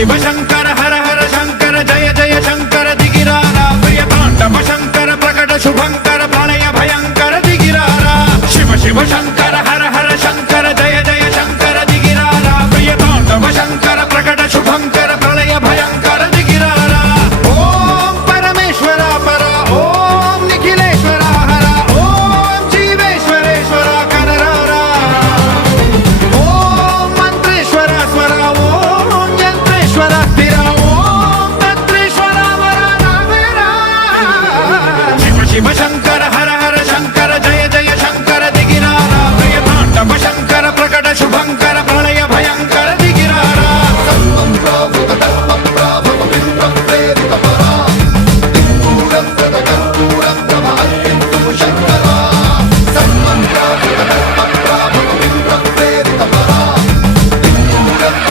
शिव शंकर हर हर शंकर जय जय शंकर दिगिरारा प्रिय तांडव शंकर प्रकट शुभंकर प्रलय भयंकर दिगिरारा शिव शिव शंकर